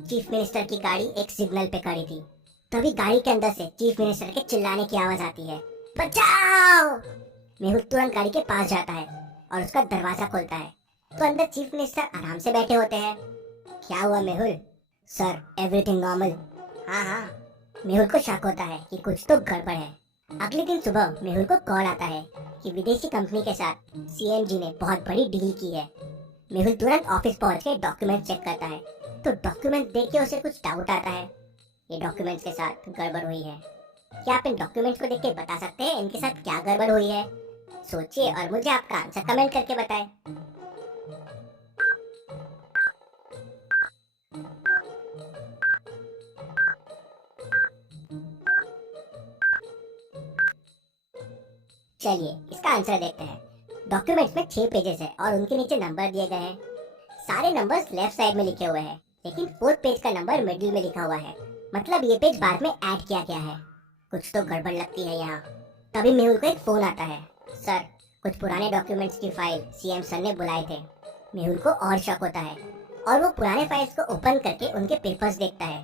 Chief minister की गाड़ी एक सिग्नल पे खड़ी थी। तभी गाड़ी के अंदर से चीफ मिनिस्टर के चिल्लाने की आवाज आती है, बचाओ। मेहुल तुरंत गाड़ी के पास जाता है और उसका दरवाजा खोलता है तो अंदर चीफ मिनिस्टर आराम से बैठे होते हैं। क्या हुआ मेहुल? Sir, everything normal. हाँ हाँ। मेहुल को शक होता है कि कुछ तो गड़बड़ है। अगले दिन सुबह मेहुल को कॉल आता है कि विदेशी कंपनी के साथ सीएम जी ने बहुत बड़ी डील की है। मेहुल तुरंत ऑफिस पहुंच के डॉक्यूमेंट चेक करता है तो डॉक्यूमेंट देख के उसे कुछ डाउट आता है। ये डॉक्यूमेंट्स के साथ गड़बड़ हुई है। क्या आप इन डॉक्यूमेंट्स को देख के बता सकते हैं इनके साथ क्या गड़बड़ हुई है? सोचिए और मुझे आपका आंसर कमेंट करके बताएं। चलिए इसका आंसर देखते हैं। डॉक्यूमेंट्स में 6 पेजेस है और उनके नीचे नंबर दिए गए हैं। सारे नंबर्स लेफ्ट साइड में लिखे हुए हैं, लेकिन 4th पेज का नंबर मिडिल में लिखा हुआ है। मतलब ये पेज बाद में ऐड किया गया है। कुछ तो गड़बड़ लगती है यहाँ। तभी मेहुल को एक फोन आता है। सर, कुछ पुराने डॉक्यूमेंट्स की फाइल सीएम सर ने बुलाए थे। मेहुल को और शक होता है और वो पुराने फाइल्स को ओपन करके उनके पेपर्स देखता है।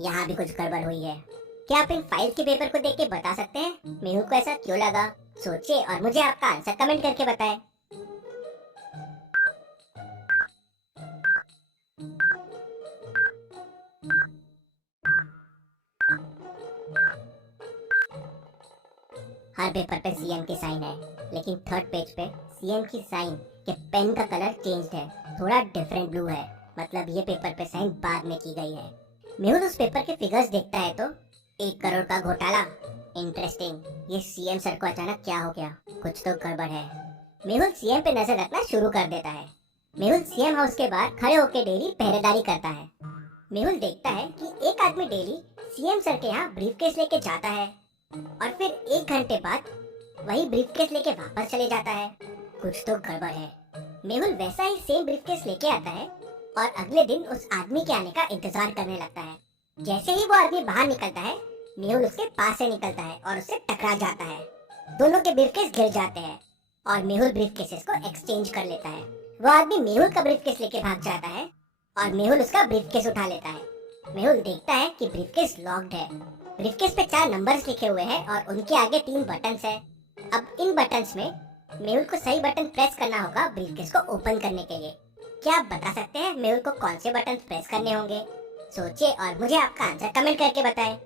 यहाँ भी कुछ गड़बड़ हुई है। क्या आप इन फाइल के पेपर को देख के बता सकते हैं मेहुल को ऐसा क्यों लगा? सोचिए और मुझे आपका आंसर कमेंट करके बताएं। हर पेपर पे सीएम की साइन है, लेकिन 3rd पेज पे सीएम की साइन के पेन का कलर चेंज्ड है, थोड़ा डिफरेंट ब्लू है। मतलब ये पेपर पे साइन बाद में की गई है। मेहुल उस पेपर के फिगर्स देखता है तो 1 करोड़ का घोटाला। इंटरेस्टिंग। ये सीएम सर को अचानक क्या हो गया? कुछ तो गड़बड़ है। मेहुल सीएम पे नजर रखना शुरू कर देता है। मेहुल सीएम हाउस के बाहर खड़े होकर डेली पहरेदारी करता है। मेहुल देखता है कि एक आदमी डेली सीएम सर के यहाँ ब्रीफकेस लेके जाता है और फिर 1 घंटे बाद वही ब्रीफकेस लेके वापस चले जाता है। कुछ तो गड़बड़ है। मेहुल वैसा ही सेम ब्रीफकेस लेके आता है और अगले दिन उस आदमी के आने का इंतजार करने लगता है। जैसे ही वो आदमी बाहर निकलता है, मेहुल उसके पास से निकलता है और उससे टकरा जाता है। दोनों के ब्रीफकेस गिर जाते हैं और मेहुल ब्रीफकेसेस को एक्सचेंज कर लेता है। वो आदमी मेहुल का ब्रीफकेस लेके भाग जाता है और मेहुल उसका ब्रीफकेस उठा लेता है। मेहुल देखता है कि ब्रीफकेस लॉक्ड है। ब्रीफकेस पे 4 नंबर्स लिखे हुए हैं और उनके आगे 3 बटन्स है। अब इन बटन्स में मेहुल को सही बटन प्रेस करना होगा ब्रीफकेस को ओपन करने के लिए। क्या आप बता सकते हैं मेहुल को कौन से बटन प्रेस करने होंगे? सोचिए और मुझे आपका आंसर कमेंट करके बताएं।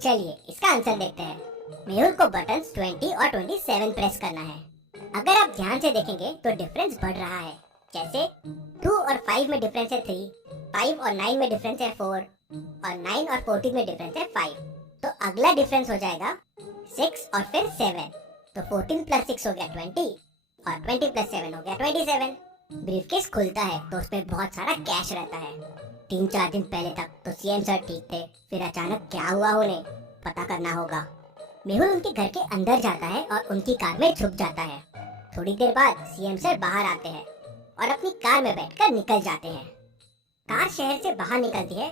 चलिए इसका आंसर देखते हैं। मेहुल को बटन्स 20 और 27 प्रेस करना है। अगर आप ध्यान से देखेंगे तो डिफरेंस बढ़ रहा है। जैसे 2 और 5 में डिफरेंस है 3, 5 और 9 में डिफरेंस है 4 और 9 और 14 में डिफरेंस है 5। तो अगला डिफरेंस हो जाएगा 6 और फिर 7। तो 14 प्लस 6 हो गया 20 और 20 प्लस 7 हो गया 27। ब्रीफकेस खुलता है तो उसमें बहुत सारा कैश रहता है। 3-4 दिन पहले तक तो सीएम सर ठीक थे, फिर अचानक क्या हुआ उन्हें पता करना होगा। मेहुल उनके घर के अंदर जाता है और उनकी कार में छुप जाता है। थोड़ी देर बाद सीएम सर बाहर आते हैं और अपनी कार में बैठकर निकल जाते हैं। कार शहर से बाहर निकलती है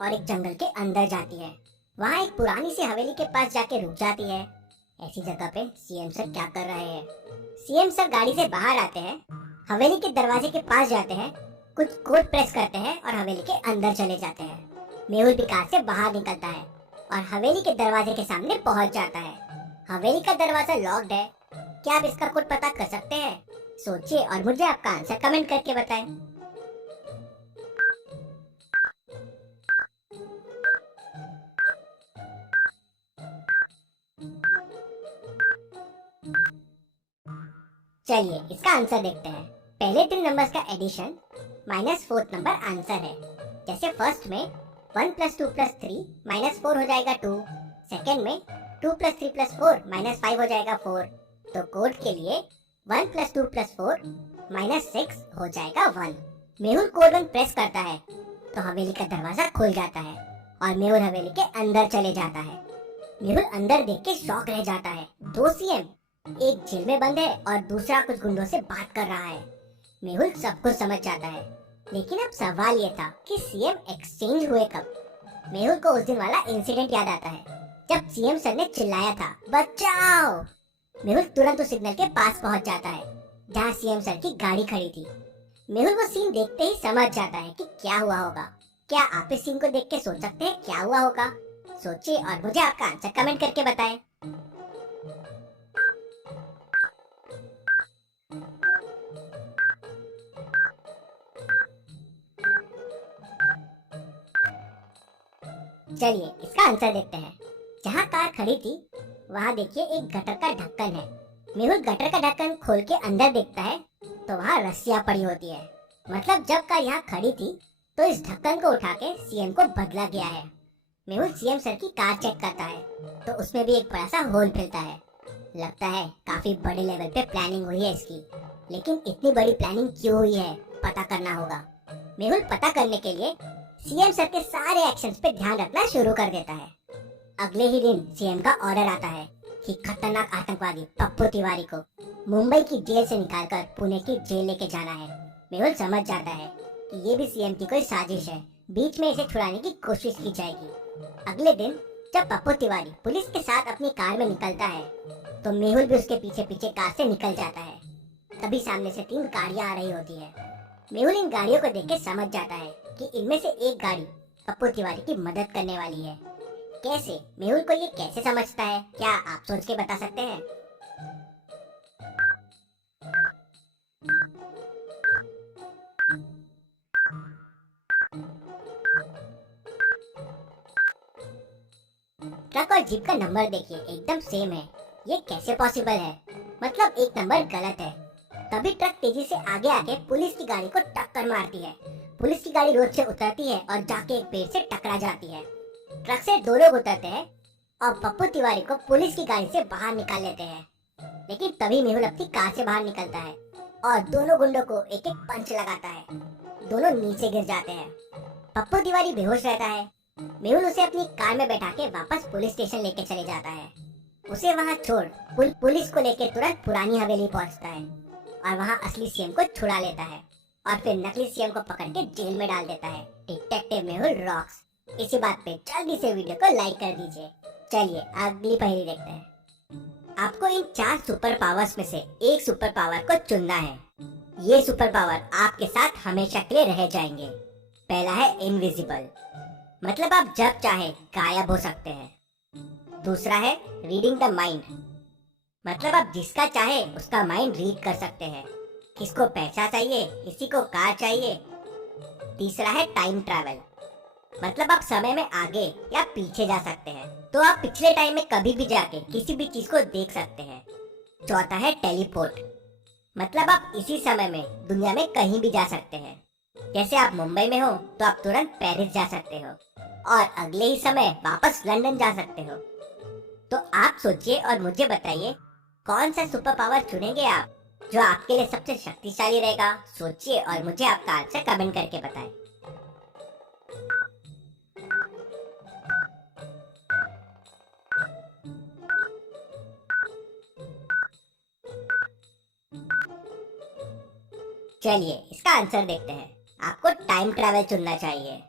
और एक जंगल के अंदर जाती है। वहाँ एक पुरानी सी हवेली के पास जाके रुक जाती है। ऐसी जगह पे सीएम सर क्या कर रहे हैं? सीएम सर गाड़ी से बाहर आते हैं, हवेली के दरवाजे के पास जाते हैं, कुछ कोड प्रेस करते हैं और हवेली के अंदर चले जाते हैं। मेहुल भी कार से बाहर निकलता है और हवेली के दरवाजे के सामने पहुंच जाता है। हवेली का दरवाजा लॉक्ड है। क्या आप इसका कोड पता कर सकते हैं? सोचिए और मुझे आपका आंसर कमेंट करके बताएं। चलिए इसका आंसर देखते हैं। पहले 3 नंबर्स का एडिशन -4th नंबर आंसर है। जैसे फर्स्ट में 1 + 2 + 3 -4 हो जाएगा 2। सेकेंड में 2 + 3 + 4 -5 हो जाएगा 4। तो कोड के लिए 1 + 2 + 4 -6 हो जाएगा 1। मेहुल कोड 1 प्रेस करता है तो हवेली का दरवाजा खुल जाता है और मेहुल हवेली के अंदर चले जाता है। मेहुल अंदर देख के शॉक रह जाता है। 2 सीएम, एक जेल में बंद है और दूसरा कुछ गुंडों से बात कर रहा है। मेहुल सब कुछ समझ जाता है, लेकिन अब सवाल ये था कि सीएम एक्सचेंज हुए कब? मेहुल को उस दिन वाला इंसिडेंट याद आता है। जब सीएम सर ने चिल्लाया था बचाओ, मेहुल तुरंत उस सिग्नल के पास पहुंच जाता है जहां सीएम सर की गाड़ी खड़ी थी। मेहुल वो सीन देखते ही समझ जाता है कि क्या हुआ होगा। क्या आप इस सीन को देख के सोच सकते हैं क्या हुआ होगा? सोचिए और मुझे आपका आंसर कमेंट करके बताएं। चलिए इसका आंसर देखते हैं। जहाँ कार खड़ी थी वहाँ देखिए एक गटर का ढक्कन है। मेहुल गटर का ढक्कन खोल के अंदर देखता है तो वहाँ रस्सियाँ पड़ी होती है। मतलब जब कार यहाँ खड़ी थी तो इस ढक्कन को उठा के सीएम को बदला गया है। मेहुल सीएम सर की कार चेक करता है तो उसमें भी एक बड़ा सा होल मिलता है। लगता है काफी बड़े लेवल पे प्लानिंग हुई है इसकी, लेकिन इतनी बड़ी प्लानिंग क्यों हुई है पता करना होगा। मेहुल पता करने के लिए सीएम सर के सारे एक्शंस पे ध्यान रखना शुरू कर देता है। अगले ही दिन सीएम का ऑर्डर आता है कि खतरनाक आतंकवादी पप्पू तिवारी को मुंबई की जेल से निकालकर पुणे की जेल लेके जाना है। मेहुल समझ जाता है कि ये भी सीएम की कोई साजिश है, बीच में इसे छुड़ाने की कोशिश की जाएगी। अगले दिन जब पप्पू तिवारी पुलिस के साथ अपनी कार में निकलता है तो मेहुल भी उसके पीछे पीछे कार से निकल जाता है। तभी सामने से 3 गाड़ियां आ रही होती है। मेहुल इन गाड़ियों को देख के समझ जाता है कि इनमें से एक गाड़ी पप्पू तिवारी की मदद करने वाली है। कैसे? मेहुल को ये कैसे समझता है? क्या आप सोच के बता सकते हैं? ट्रक और जीप का नंबर देखिए एकदम सेम है। ये कैसे पॉसिबल है? मतलब एक नंबर गलत है। तभी ट्रक तेजी से आगे आके पुलिस की गाड़ी को टक्कर मारती है। पुलिस की गाड़ी रोड से उतरती है और जाके एक पेड़ से टकरा जाती है। ट्रक से 2 लोग उतरते हैं और पप्पू तिवारी को पुलिस की गाड़ी से बाहर निकाल लेते हैं। लेकिन तभी मेहुल अपनी कार से बाहर निकलता है और दोनों गुंडों को एक एक पंच लगाता है। दोनों नीचे गिर जाते हैं। पप्पू तिवारी बेहोश रहता है। मेहुल उसे अपनी कार में बैठा के वापस पुलिस स्टेशन लेके चले जाता है। उसे वहाँ छोड़ पुलिस को लेके तुरंत पुरानी हवेली पहुँचता है और वहाँ असली सीएम को छुड़ा लेता है और फिर नकली सीएम को पकड़ के जेल में डाल देता है। Detective Mehul rocks. इसी बात पे जल्दी से वीडियो को लाइक कर दीजिए। चलिए अगली पहेली देखते हैं। आपको इन 4 सुपर पावर्स में से एक सुपर पावर को चुनना है। ये सुपर पावर आपके साथ हमेशा के लिए रह जाएंगे। पहला है इनविजिबल, मतलब आप जब चाहे गायब हो सकते हैं। दूसरा है रीडिंग द माइंड, मतलब आप जिसका चाहे उसका माइंड रीड कर सकते हैं। किसको पैसा चाहिए, किसी को कार चाहिए। तीसरा है टाइम ट्रैवल, मतलब आप समय में आगे या पीछे जा सकते हैं, तो आप पिछले टाइम में कभी भी जाके किसी भी चीज को देख सकते हैं। चौथा है टेलीपोर्ट, मतलब आप इसी समय में दुनिया में कहीं भी जा सकते हैं। जैसे आप मुंबई में हो तो आप तुरंत पेरिस जा सकते हो और अगले ही समय वापस लंदन जा सकते हो। तो आप सोचिए और मुझे बताइए कौन सा सुपर पावर चुनेंगे आप, जो आपके लिए सबसे शक्तिशाली रहेगा। सोचिए और मुझे आपका आंसर कमेंट करके बताएं। चलिए इसका आंसर देखते हैं। आपको टाइम ट्रैवल चुनना चाहिए,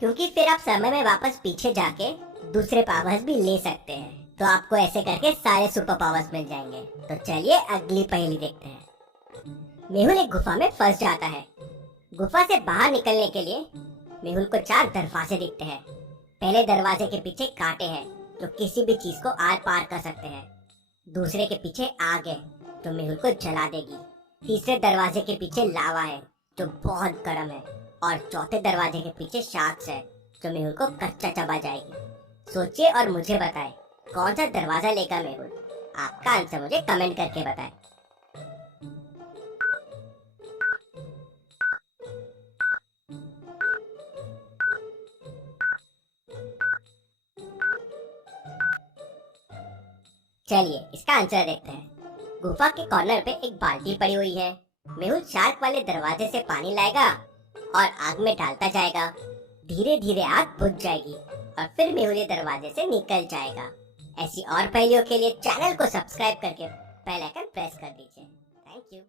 क्योंकि फिर आप समय में वापस पीछे जाके दूसरे पावर्स भी ले सकते हैं। तो आपको ऐसे करके सारे सुपर पावर्स मिल जाएंगे। तो चलिए अगली पहेली देखते हैं। मेहुल एक गुफा में फंस जाता है। गुफा से बाहर निकलने के लिए मेहुल को 4 दरवाजे दिखते हैं। पहले दरवाजे के पीछे कांटे हैं जो किसी भी चीज को आर पार कर सकते हैं। दूसरे के पीछे आग है जो मेहुल को जला देगी। तीसरे दरवाजे के पीछे लावा है जो बहुत गर्म है और चौथे दरवाजे के पीछे शार्क्स है जो मेहुल को कच्चा चबा जाएगी। सोचिए और मुझे बताएं कौन सा दरवाजा लेगा मेहुल। आपका आंसर मुझे कमेंट करके बताएं। चलिए इसका आंसर देखते हैं। गुफा के कॉर्नर पे एक बाल्टी पड़ी हुई है। मेहुल शार्क वाले दरवाजे से पानी लाएगा और आग में डालता जाएगा। धीरे धीरे आग बुझ जाएगी और फिर मेहुल ये दरवाजे से निकल जाएगा। ऐसी और पहेलियों के लिए चैनल को सब्सक्राइब करके बेल आइकन प्रेस कर दीजिए। Thank you.